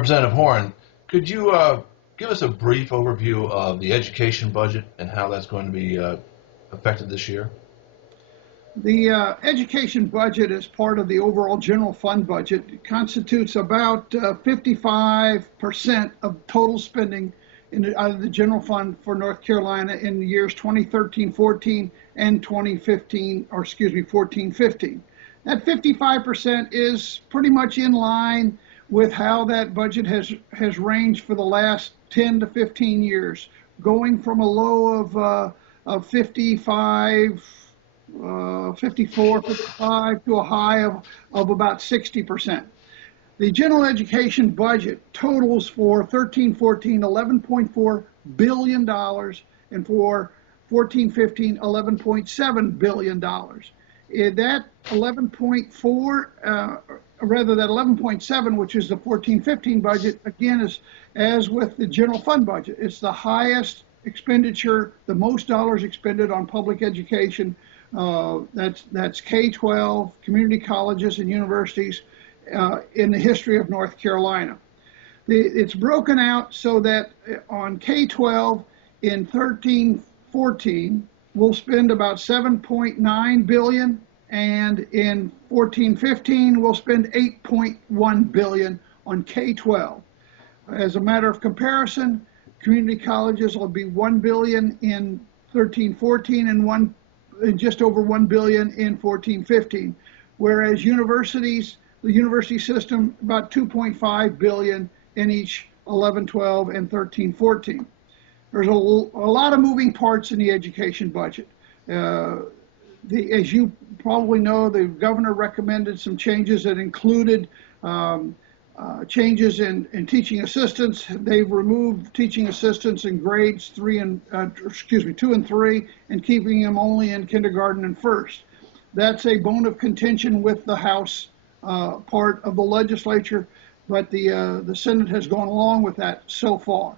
Representative Horn, could you give us a brief overview of the education budget and how that's going to be affected this year? The education budget is part of the overall general fund budget. It constitutes about 55% of total spending out of the general fund for North Carolina in the years 2013-14 and 2015, or excuse me, 14-15. That 55% is pretty much in line with how that budget has ranged for the last 10 to 15 years, going from a low of 55, 54, 55 to a high of about 60%. The general education budget totals for 13-14 $11.4 billion, and for 14-15 $11.7 billion. That 11.4, rather that 11.7, which is the 14-15 budget, again is as with the general fund budget. It's the highest expenditure, the most dollars expended on public education. That's K-12, community colleges and universities in the history of North Carolina. It's broken out so that on K-12 in 13-14 we'll spend about 7.9 billion, and in 14-15 we'll spend 8.1 billion on K-12. As a matter of comparison, community colleges will be 1 billion in 13-14 and just over 1 billion in 14-15, whereas universities, the university system, about 2.5 billion in each 11-12 and 13-14. There's a lot of moving parts in the education budget. As you probably know, the governor recommended some changes that included changes in teaching assistants. They've removed teaching assistants in grades 2 and 3, and keeping them only in kindergarten and first. That's a bone of contention with the House part of the legislature, but the Senate has gone along with that so far.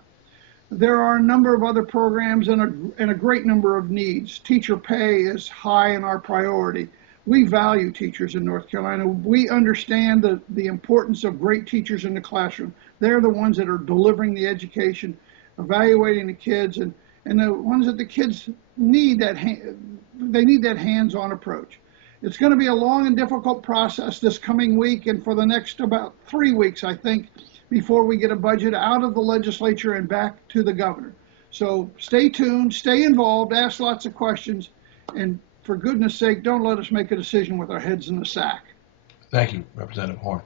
There are a number of other programs and a great number of needs. Teacher pay is high in our priority. We value teachers in North Carolina. We understand the importance of great teachers in the classroom. They're the ones that are delivering the education, evaluating the kids, and the ones that the kids need they need that hands-on approach. It's going to be a long and difficult process this coming week and for the next about 3 weeks, I think, before we get a budget out of the legislature and back to the governor. So stay tuned, stay involved, ask lots of questions, and for goodness sake, don't let us make a decision with our heads in the sack. Thank you, Representative Horn.